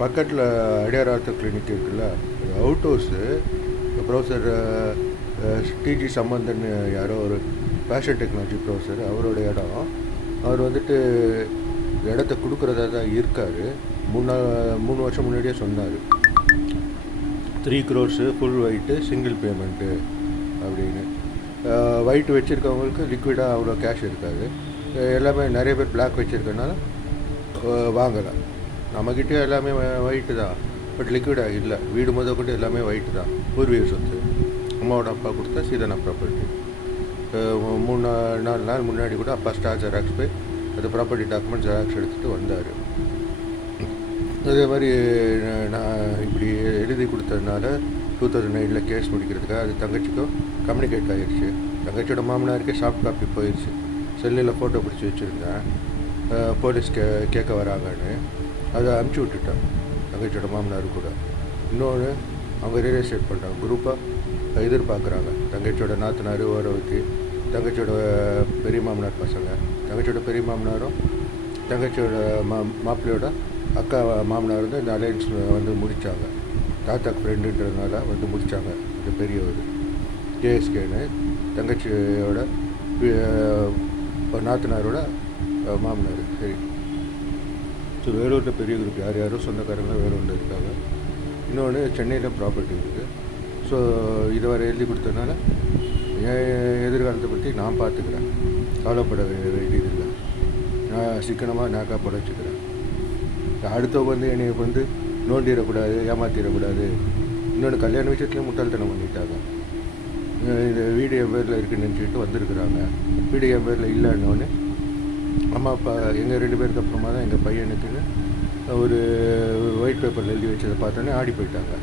பக்கத்தில் அடியார் ortho clinic இருக்குல்ல, அவுட் ஹவுஸு ப்ரொஃபஸர் டிஜி சம்பந்தன் யாரோ ஒரு ஃபேஷன் டெக்னாலஜி ப்ரொஃபஸர், அவரோட இடம். அவர் வந்துட்டு இடத்த கொடுக்குறதா தான் இருக்கார். 3 வருஷம் முன்னாடியே சொன்னார். 3 crores full white single payment அப்படின்னு. ஒயிட் வச்சுருக்கவங்களுக்கு லிக்விடாக அவ்வளோ கேஷ் இருக்காது. எல்லாமே நிறைய பேர் பிளாக் வச்சுருக்கனால வாங்கலாம். நம்மக்கிட்டே எல்லாமே ஒயிட்டு தான், பட் லிக்விடாக இல்லை. வீடு கொண்டு எல்லாமே ஒயிட்டு தான். பூர்வீக சொத்து அம்மாவோட அப்பா கொடுத்தா சீதனா ப்ராப்பர்ட்டி. 3-4 நாள் முன்னாடி கூட அப்பா ஸ்டார் ஜெராக்ஸ் போய் அது ப்ராப்பர்ட்டி டாக்குமெண்ட் ஜெராக்ஸ் எடுத்துகிட்டு வந்தார். அதே மாதிரி நான் இப்படி எழுதி கொடுத்ததுனால 2009 கேஸ் முடிக்கிறதுக்காக அது தங்கச்சிக்கும் கம்யூனிகேட் ஆகிடுச்சு. தங்கச்சியோட மாமனாருக்கே சாஃப்ட் காப்பி போயிடுச்சு. செல்லில் ஃபோட்டோ பிடிச்சி வச்சுருந்தேன். போலீஸ் கேட்க வராங்கன்னு அதை அனுப்பிச்சி விட்டுட்டேன் தங்கச்சியோட மாமனார் கூட. இன்னொன்று அவங்க ரியல் எஸ்டேட் பண்ணுறாங்க, குரூப்பாக எதிர்பார்க்குறாங்க. தங்கச்சியோட நாத்தனார் ஓரவத்தி, தங்கச்சியோட பெரிய மாமனார் பசங்க, தங்கச்சியோட பெரிய மாமனாரும் தங்கச்சியோட மாப்பிள்ளையோட அக்கா மாமனார் வந்து இந்த அலையன்ஸ் வந்து முடித்தாங்க. தாத்தாக்கு ஃப்ரெண்டுன்றதுனால வந்து முடித்தாங்க. இந்த பெரியவர் கேஎஸ்கேன்னு தங்கச்சியோட நாத்தனாரோட மாமனார். சரி, ஸோ வேலூரில் பெரிய குரூப் யார் யாரும் சொந்தக்காரங்களும் வேலூரில் இருக்காங்க. இன்னொன்று சென்னையில் ப்ராப்பர்ட்டி இருக்குது. ஸோ இதை வர எழுதி கொடுத்ததுனால என் எதிர்காலத்தை பற்றி நான் பார்த்துக்கிறேன், கவலைப்பட வேண்டியதில்லை. நான் சிக்கனமாக நாக்காக படைச்சிக்கிறேன். அடுத்தவங்க வந்து என்னை வந்து நோண்டிடக்கூடாது, ஏமாற்றிடக்கூடாது. இன்னொன்று கல்யாண விஷயத்துலேயும் முட்டாள்தனம் பண்ணிட்டாங்க. இந்த வீடு என் பேரில் இருக்குன்னு நினச்சிக்கிட்டு வந்திருக்குறாங்க. வீடு என் பேரில் இல்லைன்னொன்னே அம்மா அப்பா எங்கள் 2 பேருக்கு அப்புறமா தான் எங்கள் பையனுக்குன்னு ஒரு ஒயிட் பேப்பரில் எழுதி வச்சதை பார்த்தோன்னே ஆடி போயிட்டாங்க.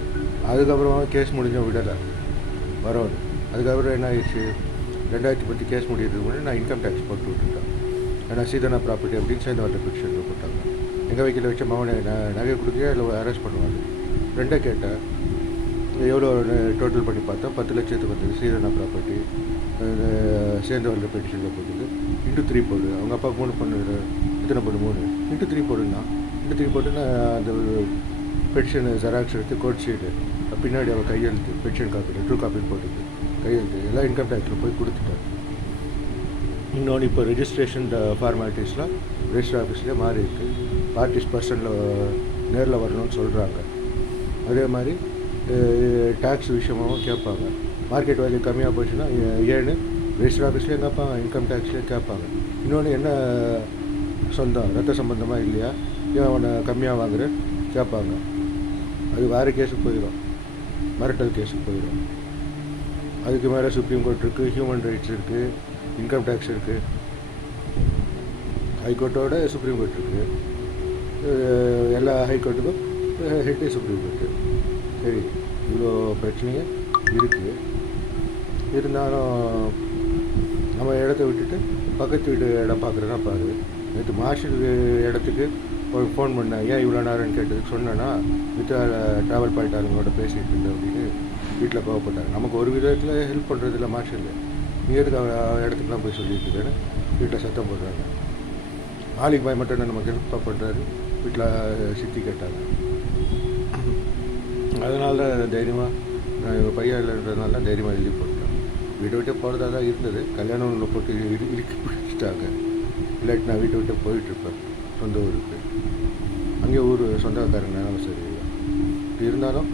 அதுக்கப்புறமா கேஸ் முடிஞ்சும் விடலை வரோன்னு. அதுக்கப்புறம் என்ன ஆயிடுச்சு, 2010 கேஸ் முடியறதுக்கு முன்னாடி நான் இன்கம் டேக்ஸ் போட்டு விட்டுட்டேன். ஏன்னா சீதனா ப்ராப்பர்ட்டி அப்படின்னு சேர்ந்து வந்த பிக்ஷனில் போட்டாங்க. எங்கள் வைக்கல வச்ச மகனை நகை கொடுக்கையா இல்லை அரெஸ்ட் பண்ணுவாங்க. 2 கேட்டேன். எவ்வளோ டோட்டல் பண்ணி பார்த்தா 10 லட்சத்துக்கு வந்தது சீதனா ப்ராப்பர்ட்டி. சேர்ந்து வந்த பெட்டிஷனில் போட்டது. ×3 போடு. அவங்க அப்பாவுக்கு 3 பொண்ணு, இத்தனை பொண்ணு 3 ×3 போடுன்னா ×3 போட்டுன்னா அந்த பெட்டிஷன் ஜெராக்ஸ் எடுத்து கோட் ஷீட்டு பின்னாடி அவள் கையெழுத்து, பெட்டிஷன் காப்பி ட்ரூ காப்பி போட்டுது கையெழுத்து எல்லாம் இன்கம் டேக்ஸில் போய் கொடுத்துட்டார். இன்னொன்று இப்போ ரெஜிஸ்ட்ரேஷன் ஃபார்மாலிட்டிஸ்லாம் ரெஜிஸ்டர் ஆஃபீஸ்லேயே மாறி இருக்குது. பார்ட்டிஸ் பர்சனில் நேரில் வரணும்னு சொல்கிறாங்க. அதே மாதிரி டேக்ஸ் விஷயமாகவும் கேட்பாங்க. மார்க்கெட் வேல்யூ கம்மியாக போச்சுன்னா ஏன்னு ரெஜிஸ்டர் ஆஃபீஸ்லேயும் கேட்பாங்க, இன்கம் டேக்ஸ்லேயும் கேட்பாங்க. இன்னொன்று என்ன சொந்தம் ரத்த சம்பந்தமாக இல்லையா, ஏன் அவனை கம்மியாக வாங்குற கேட்பாங்க. அது வேறு கேஸுக்கு போயிடும், மரட்டல் கேஸுக்கு போயிடும். அதுக்கு மேலே சுப்ரீம் கோர்ட் இருக்குது, ஹியூமன் ரைட்ஸ் இருக்குது, இன்கம் டேக்ஸ் இருக்குது. ஹைகோர்ட்டோட சுப்ரீம் கோர்ட் இருக்குது. எல்லா ஹைகோர்ட்டுக்கும் ஹெட்டு சுப்ரீம் கோர்ட்டு. சரி, இவ்வளோ பிரச்சனையும் இருக்குது. இருந்தாலும் நம்ம இடத்த விட்டுட்டு பக்கத்து வீட்டு இடம் பார்க்குறேன்னா பாரு. நேற்று மார்ஷல் இடத்துக்கு ஃபோன் பண்ணேன். ஏன் இவ்வளோ நேரம்னு கேட்டதுக்கு சொன்னேன்னா வித் ட்ராவல் பாயிண்ட் ஆளுங்களோட பேசிகிட்டு இருந்தேன் அப்படின்னு வீட்டில் கோவப்பட்டாங்க. நமக்கு ஒரு விதத்தில் ஹெல்ப் பண்ணுறதில்ல மார்ஷல், நீ எதுக்கு இடத்துக்குலாம் போய் சொல்லிட்டு இருக்கேன்னு வீட்டில் சத்தம் போடுறாங்க. மாலிக் பாய் மட்டும் நமக்கு ஹெல்ப்பாக பண்ணுறாரு, வீட்டில் சித்தி கேட்டாங்க. அதனால தான் தைரியமாக நான் இவங்க பையன் இல்லைன்றதுனால தைரியமாக எழுதி போட்டேன். வீட்டை விட்டு போகிறதா தான் இருந்தது. கல்யாணம் போட்டு இறுக்கி பிடிச்சிட்டாங்க. இல்லாட்டி நான் வீட்டை விட்டு போயிட்டுருப்பேன் சொந்த ஊருக்கு. அங்கே ஊர் சொந்தக்காரங்க நம்ம சரியில்லை. இருந்தாலும்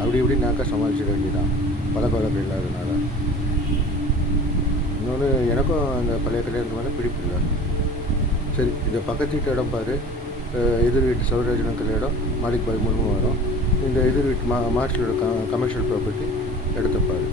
அப்படி இப்படி நாக்கா சமாளிச்சிட வேண்டியதான், பழக்கம் இல்லாதனால. இன்னொன்று எனக்கும் அந்த பழைய கல்யாணத்துக்கு மேலே பிடிப்பில்லை. சரி, இந்த பக்கத்து வீட்டு இடம் பாரு, எதிர் வீட்டு சௌராஜனங்கள் இடம் மாலிக் பாய் மூலமாக வரும். இந்த எதிர் வீட்டு மார்ஷலோட கமர்ஷியல் ப்ராப்பர்ட்டி எடுத்துப்பார்.